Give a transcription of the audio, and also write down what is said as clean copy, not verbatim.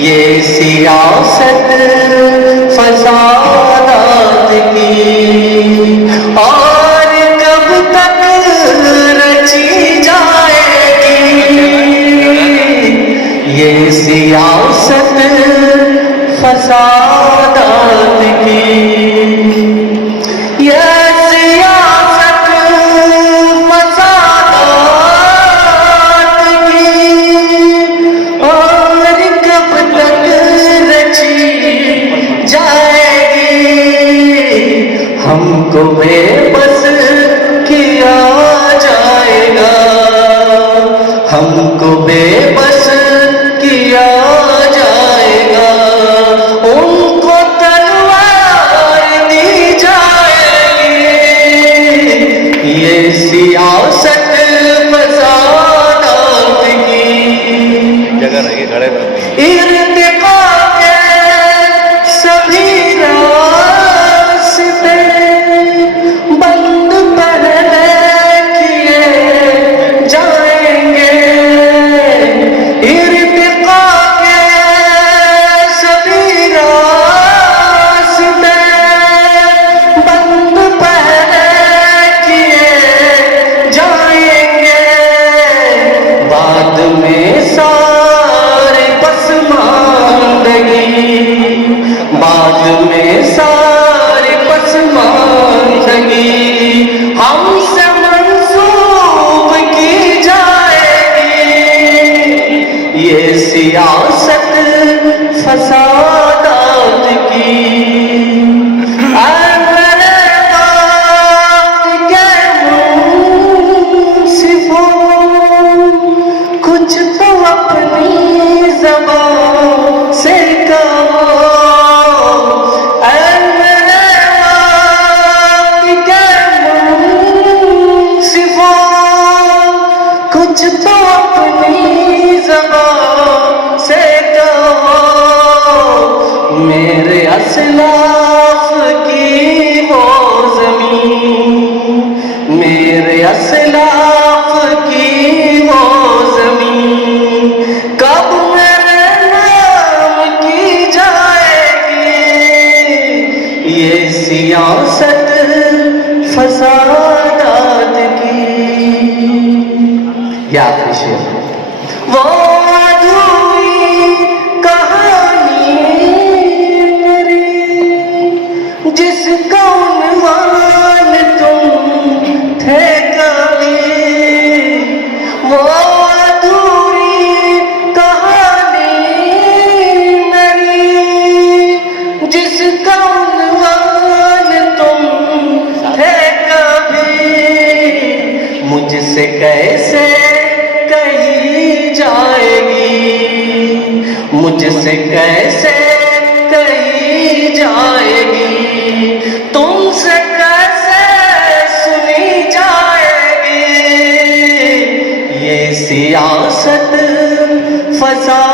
یہ سیاست فسادات کی اور کب تک رچی جائے گی؟ یہ سیاست فسادات کی، یہ سیاست فسادات کی اور کب تک رچی جائے گی؟ ہم کو بے بس کیا جائے گا، ہم کو بے بس کیا جائے گا، ان کو تلوار دی جائے گی۔ یہ سیاست فسادات کی، جگہ رہے کھڑے ارتقا کے سبھی راستے بند پہلے کیے جائیں گے، ارتقا کے سبھی راستے بند پہلے کیے جائیں گے، بعد میں سارے پسماندگی، بعد میں سارے پسماندگی ہم سے منسوب کی جائے گی۔ یہ سیاست فسادات کی، اے میرے وقت کے منصفوں، کچھ تو اپنی زبان سے کہو، اے میرے وقت کے منصفوں، کچھ تو اپنی زبان سے کہو، میرے اسلاف کی وہ زمین، میرے اسلاف کی وہ زمین کب میرے نام کی جائے گی؟ یہ سیاست فسادات کی۔ یا آخری شعر، وہ ادھوری کہانی میری جس کا عنوان تم تھے کبھی، وہ ادھوری کہانی میری جس کا عنوان تم تھے کبھی، مجھ سے کیسے کہی جائے گی، مجھ سے کیسے کہی جائے گی، تم سے کیسے سنی جائے گی؟ یہ سیاست فساد